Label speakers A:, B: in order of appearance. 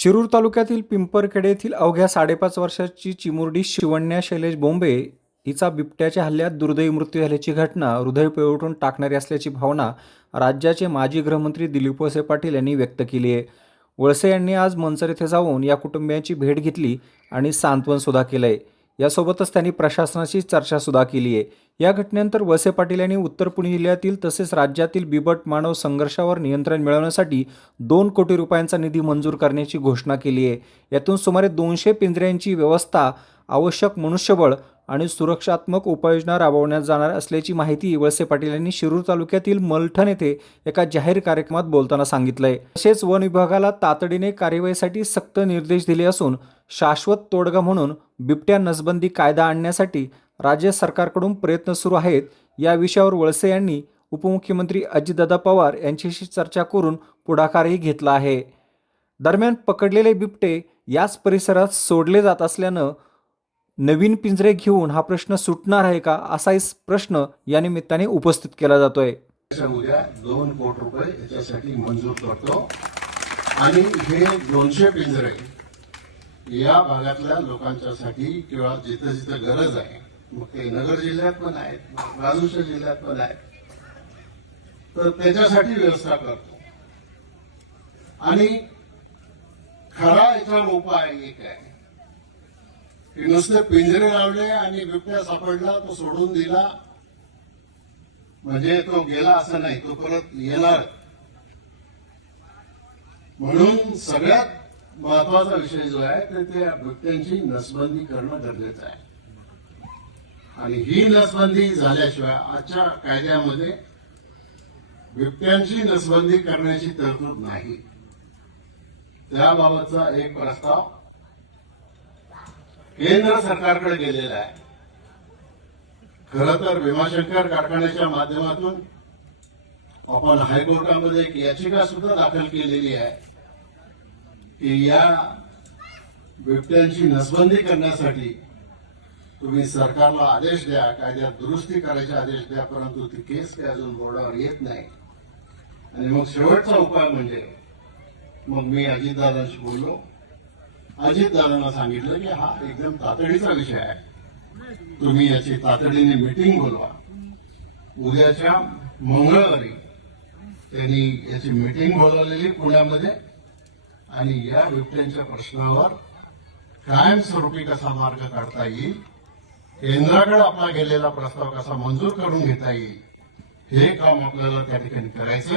A: शिरूर तालुक्यातील पिंपरखेडे येथील अवघ्या साडेपाच वर्षाची चिमुरडी शिवण्या शैलेश बोंबे हिचा बिबट्याच्या हल्ल्यात दुर्दैवी मृत्यू झाल्याची घटना हृदय पिळवटून टाकणारी असल्याची भावना राज्याचे माजी गृहमंत्री दिलीप वळसे पाटील यांनी व्यक्त केली आहे. वळसे यांनी आज मनसर येथे जाऊन या कुटुंबियांची भेट घेतली आणि सांत्वन सुद्धा केलं आहे यासोबतच त्यांनी प्रशासनाशी चर्चा सुद्धा केली आहे. या घटनेनंतर वसे पाटील यांनी उत्तर पुणे जिल्ह्यातील तसेच राज्यातील बिबट मानव संघर्षावर नियंत्रण मिळवण्यासाठी दोन कोटी रुपयांचा निधी मंजूर करण्याची घोषणा केली आहे. यातून सुमारे दोनशे पिंजऱ्यांची व्यवस्था आवश्यक मनुष्यबळ आणि सुरक्षात्मक उपाययोजना राबवण्यात जाणार असल्याची माहिती वळसे पाटील यांनी शिरूर तालुक्यातील मलठण येथे एका जाहीर कार्यक्रमात बोलताना सांगितलंय. तसेच वन विभागाला तातडीने कार्यवाहीसाठी सक्त निर्देश दिले असून शाश्वत तोडगा म्हणून बिबट्या नसबंदी कायदा आणण्यासाठी राज्य सरकारकडून प्रयत्न सुरू आहेत. या विषयावर वळसे यांनी उपमुख्यमंत्री अजितदादा पवार यांच्याशी चर्चा करून पुढाकारही घेतला आहे. दरम्यान पकडलेले बिबटे याच परिसरात सोडले जात असल्यानं नवीन पिंजरे घेऊन हा प्रश्न सुटणार आहे का असाही प्रश्न या निमित्ताने उपस्थित केला जातोय.
B: उद्या दोन कोटी रुपये याच्यासाठी मंजूर करतो. आणि हे दोनशे पिंजरे या भागातल्या लोकांच्यासाठी किंवा जिथं जिथं गरज आहे मग ते नगर जिल्ह्यात पण आहेत बाजूच्या जिल्ह्यात पण आहेत. तर त्याच्यासाठी व्यवस्था करतो. आणि खरा याच्यावर उपाय एक आहे. की नुसते पिंजरे लावले आणि बिबट्या सापडला तो सोडून दिला. म्हणजे तो गेला असं नाही तो परत येणार. म्हणून सगळ्यात महत्त्वाचा विषय जो आहे ते त्या बिबट्यांची नसबंदी करणं गरजेचं आहे. आणि ही नसबंदी झाल्याशिवाय आजच्या कायद्यामध्ये बिबट्यांची नसबंदी करण्याची तरतूद नाही. त्याबाबतचा एक प्रस्ताव केंद्र सरकारकडे गेलेला आहे. खर तर भीमाशंकर कारखान्याच्या माध्यमातून आपण हायकोर्टामध्ये एक याचिका सुद्धा दाखल केलेली आहे की या बिबट्यांची नसबंदी करण्यासाठी तुम्ही सरकारला आदेश द्या कायद्यात दुरुस्ती करायचे आदेश द्या परंतु ती केस काही अजून बोर्डावर येत नाही. आणि मग शेवटचा उपाय म्हणजे मग मी अजितदादांशी बोललो. अजितदादांना सांगितलं की हा एकदम तातडीचा विषय आहे. तुम्ही याची तातडीने मिटिंग बोलवा. उद्याच्या मंगळवारी त्यांनी याची मिटिंग बोलवलेली पुण्यामध्ये. आणि या बिबट्यांच्या प्रश्नावर कायमस्वरूपी कसा मार्ग काढता येईल केंद्राकडे आपला गेलेला प्रस्ताव कसा मंजूर करून घेता येईल हे काम आपल्याला त्या ठिकाणी करायचं